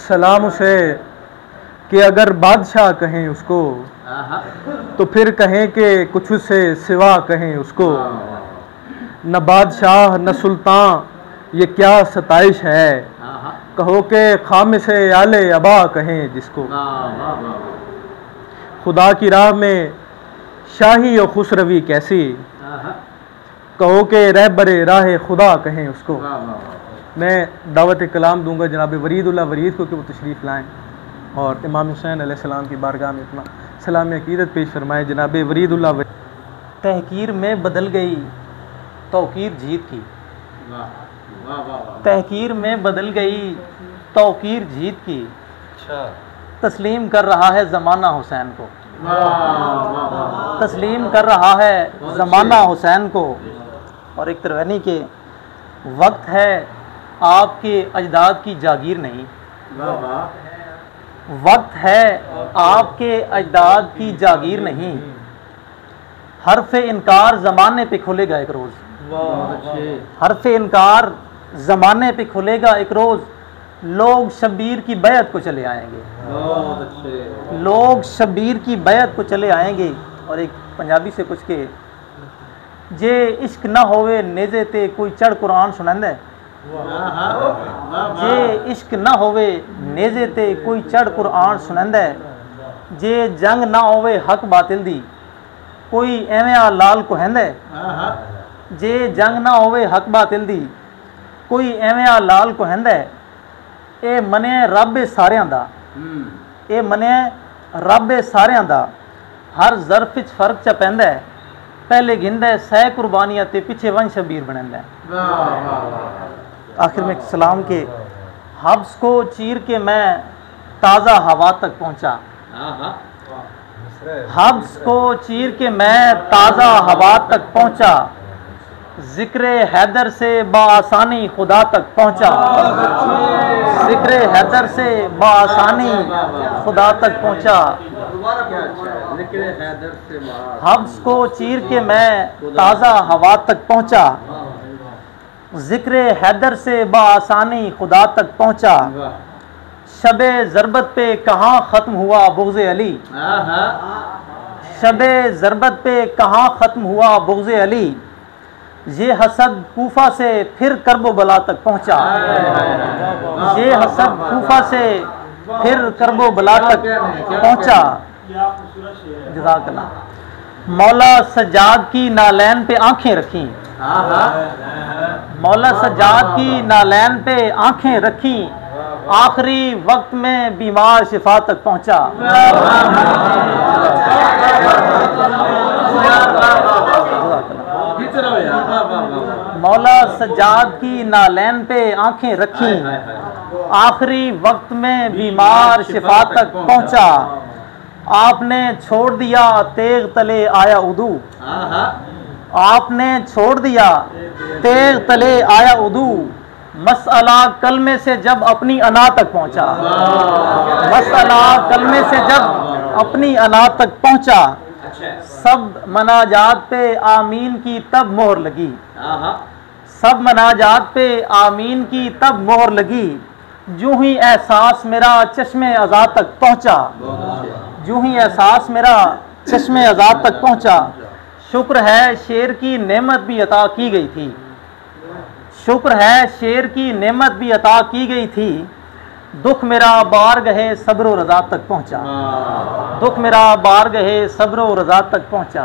सलाम उसे कि अगर बादशाह कहें उसको तो फिर कहें कि कुछ से सिवा कहें उसको। न बादशाह न सुल्तान ये क्या सताइश है, कहो के खाम से आले अबा कहें जिसको। खुदा की राह में शाही और खुसरवी कैसी, कहो के रहबरे राह खुदा कहें उसको। मैं दावत कलाम दूंगा जनाब वरीदुल्लाह वरीद को कि वो तशरीफ़ लाएँ और इमाम हुसैन अलैहिस्सलाम की बारगाह में अपना सलाम अकीदत पेश फरमाएँ। जनाब वरीदुल्लाह वरीद। तहकीर में बदल गई तौकीर जीत की, तहकीर में बदल गई तौकीर जीत की। तस्लीम कर रहा है ज़माना हुसैन को, तस्लीम कर रहा है ज़माना हुसैन को। और एक तरवैनी के वक्त है आपके अजदाद की जागीर नहीं, वक्त है आपके अजदाद की जागीर नहीं। हर्फ इनकार ज़माने पे खुलेगा एक रोज़, हर्फ इनकार ज़माने पे खुलेगा एक रोज़। लोग शब्बीर की बैत को चले आएंगे, लोग शब्बीर की बैत को चले आएंगे। और एक पंजाबी से कुछ के जे इश्क ना होवे नेज़े ते कोई चढ़ कुरान सुनंदा है, जे इश्क ना होवे नेज़े ते कोई चढ़ कुरान सुनंदा है। जे जंग ना होवे हक बातिल दी कोई एवें लाल कोहंदा है, जे जंग ना होवे हक बातिल दी कोई एवें लाल कोहंदा है। ये मने रब सारियां दा, ये मने रब सारियां दा। हर ज़र्फ विच फर्क च पैंदा है, पहले गिनदा है सह कुर्बानियां ते पिछे वन शबीर बनदा है। आखिर में सलाम के हब्स को चीर के मैं ताज़ा हवा तक पहुंचा, हब्स को चीर के मैं ताज़ा हवा तक पहुंचा। ज़िक्र हैदर से बाआसानी खुदा तक पहुंचा, ज़िक्र हैदर से बाआसानी खुदा तक पहुंचा। हब्स को चीर के मैं ताज़ा हवा तक पहुंचा, ज़िक्र हैदर से बाआसानी खुदा तक पहुंचा। शबे ज़रबत पे कहाँ ख़त्म हुआ बुग़्ज़े अली, शबे ज़रबत पे कहाँ ख़त्म हुआ बुग़्ज़े अली। ये हसद कूफा से फिर करबो बला तक पहुंचा, ये हसद कूफा से फिर करबो बला तक पहुंचा। जज़ाकल्लाह। मौला सज्जाद की नालैन पे आंखें रखी, मौला सज्जाद की नालैन पे आंखें रखी। आखिरी वक्त में बीमार शिफा तक पहुंचा। मौला सज्जाद की नालैन पे आंखें रखी, आखिरी वक्त में बीमार शिफा तक पहुंचा। आपने छोड़ दिया तेग तले आया उदू, आपने छोड़ दिया तेग तले आया उदू। मसअला कलमे से जब अपनी अना तक पहुंचा, मसअला कलमे से जब अपनी अना तक पहुंचा। सब मनाजात पे आमीन की तब मोहर लगी, सब मनाजात पे आमीन की तब मोहर लगी। जूं ही एहसास मेरा चश्मे अज़ा तक पहुंचा, जूं ही एहसास मेरा चश्मे अज़ा तक पहुंचा। शुक्र है शेर की नेमत भी अता की गई थी, शुक्र है शेर की नेमत भी अता की गई थी। दुख मेरा बार गहे सब्र रज़ा तक पहुंचा, दुख मेरा बार गहे सब्र रज़ा तक पहुंचा।